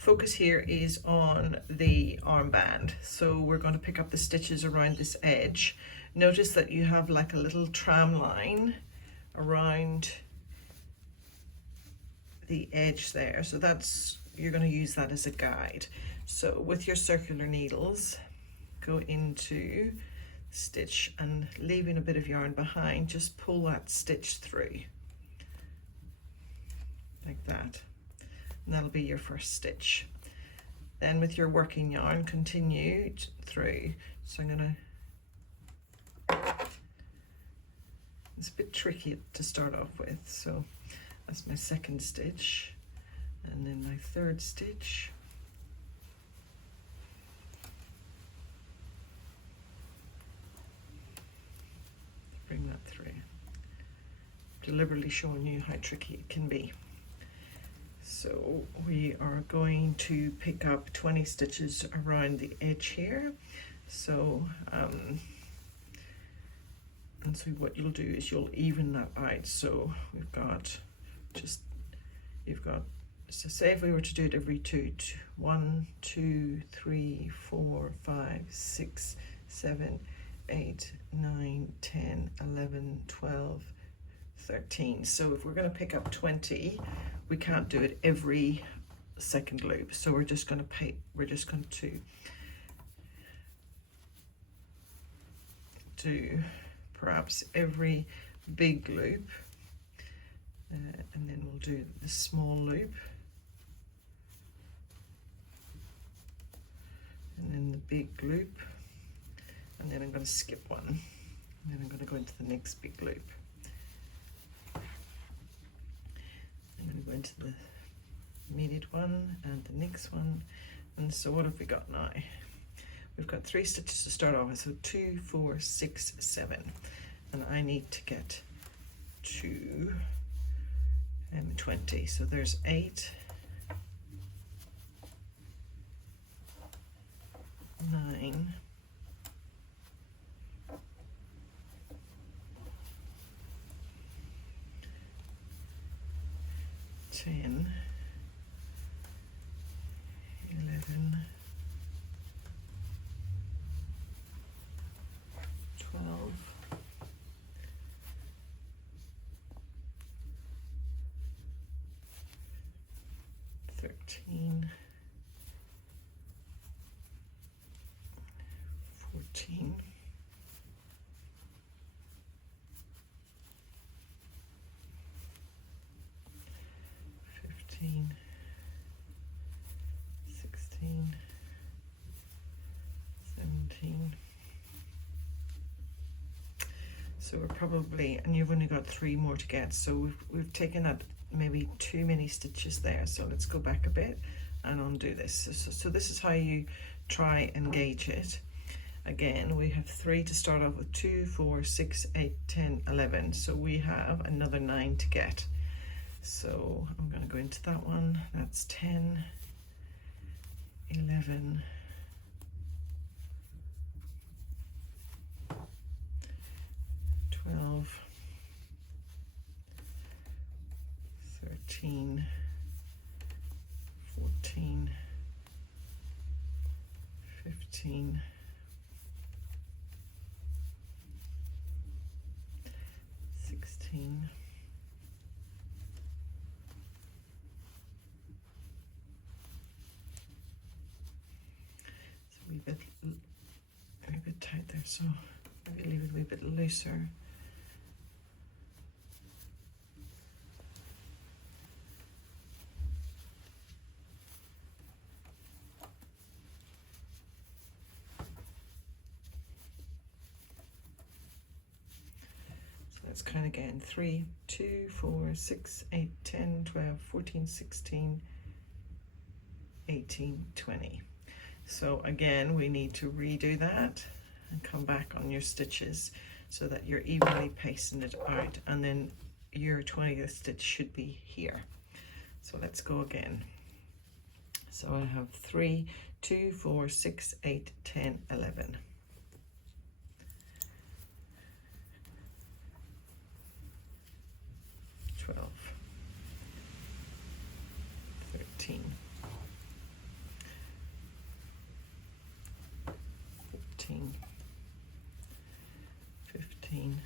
focus here is on the armband. So we're going to pick up the stitches around this edge. Notice that you have like a little tram line around the edge there. So that's, you're going to use that as a guide. So with your circular needles, go into stitch and leaving a bit of yarn behind, just pull that stitch through like that, and that'll be your first stitch. Then with your working yarn, continue through. So I'm gonna, it's a bit tricky to start off with, so that's my second stitch, and then my third stitch, bring that through. Deliberately showing you how tricky it can be. So we are going to pick up 20 stitches around the edge here. So and so what you'll do is you'll even that out. So we've got just, you've got, so say if we were to do it every 1, 2, 3, 4, 5, 6, 7, 8, 9, 10, 11, 12, 13. So if we're going to pick up 20, we can't do it every second loop. So we're just going to do perhaps every big loop, and then we'll do the small loop, and then the big loop, and then I'm going to skip one, and then I'm going to go into the next big loop. I'm going to go into the immediate one and the next one. And so what have we got now? We've got 3 stitches to start off with, so 2, 4, 6, 7, and I need to get to 20. So there's 8, 9, 10, 11, 12, 13, 14, 15, 16, 17. So we're probably, and you've only got 3 more to get, so we've taken up maybe too many stitches there. So let's go back a bit and undo this. So this is how you try and gauge it. Again, we have 3 to start off with, 2, 4, 6, 8, 10, 11. So we have another 9 to get. So I'm going to go into that one. That's 10, 11, 12, 13, 14, 15, 16, a bit tight there, so maybe leave it a wee bit looser. So that's kind of getting 3, 2, 4, 6, 8, 10, 12, 14, 16, 18, 20. So again, we need to redo that and come back on your stitches so that you're evenly pacing it out, and then your 20th stitch should be here. So let's go again. So I have 3, 2, 4, 6, 8, 10, 11. 12, 13, 14, 15,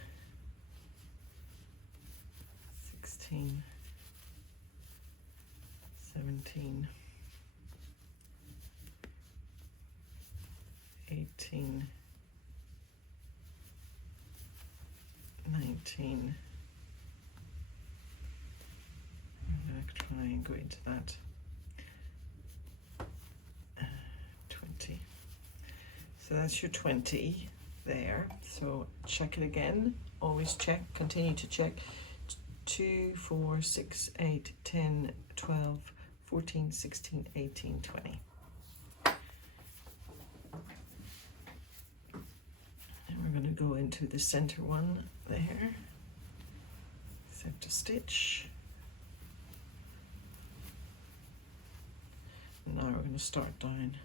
16, 17, 18, 19. I'm going to try and go into that. 20. So that's your 20 there. So check it again. Always check, continue to check. 2, 4, 6, 8, 10, 12, 14, 16, 18, 20. And we're going to go into the center one there. Center stitch. And now we're going to start down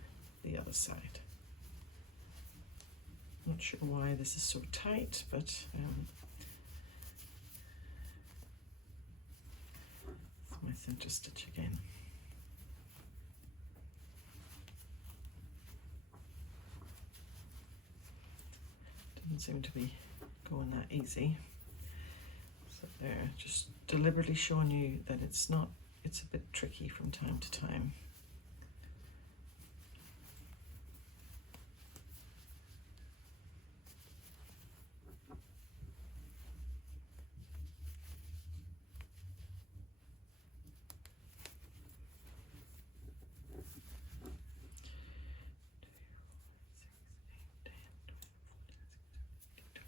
the other side. Not sure why this is so tight, but it's my center stitch again. Doesn't seem to be going that easy. So there, just deliberately showing you that it's not, it's a bit tricky from time to time.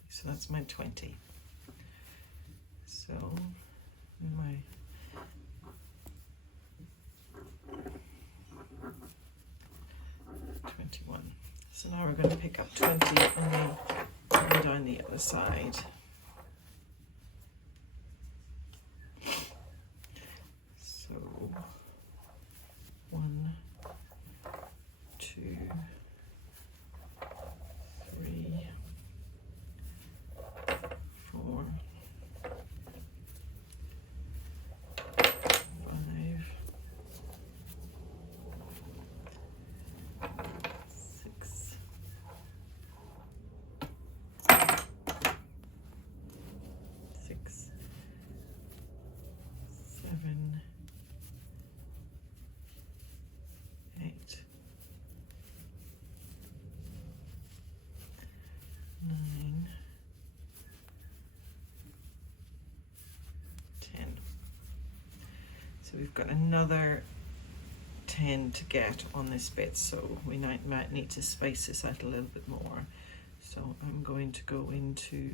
So that's my 20. So my so now we're going to pick up 20 and then go down the other side. So 1, 2, 3, 4, 5, 6, 7, 8, 9, 10. So we've got another 10 to get on this bit, so we might need to space this out a little bit more. So I'm going to go into,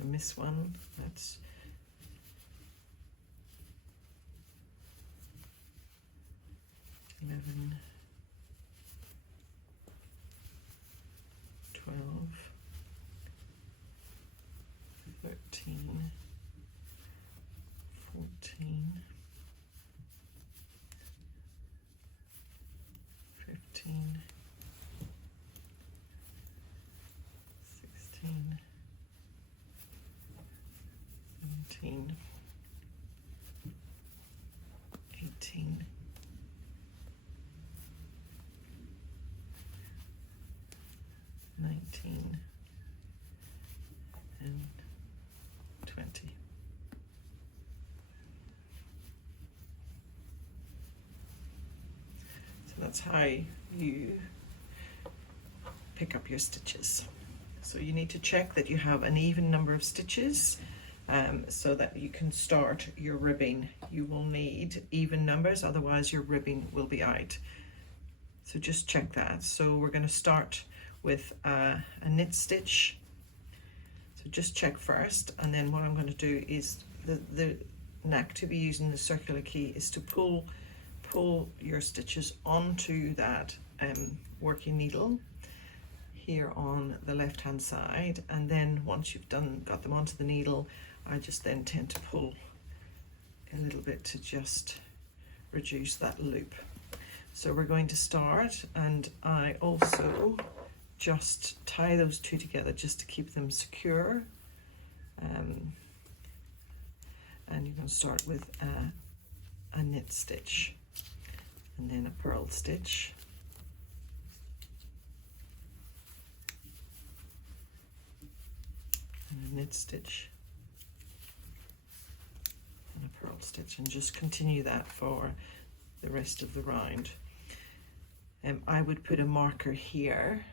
I miss one, that's 11, 12, 13, 14, 15, 16, 17, 18, 19, and 20. So that's how you pick up your stitches. So you need to check that you have an even number of stitches so that you can start your ribbing. You will need even numbers, otherwise your ribbing will be out. So just check that. So we're going to start with a knit stitch. So just check first, and then what I'm going to do is the knack to be using the circular key is to pull your stitches onto that working needle here on the left hand side, and then once you've got them onto the needle, I just then tend to pull a little bit to just reduce that loop. So we're going to start, and I also just tie those two together just to keep them secure, and you're going to start with a knit stitch and then a purl stitch, and a knit stitch and a purl stitch, and just continue that for the rest of the round. I would put a marker here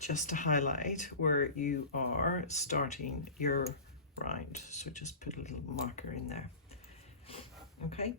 just to highlight where you are starting your round, so just put a little marker in there. Okay,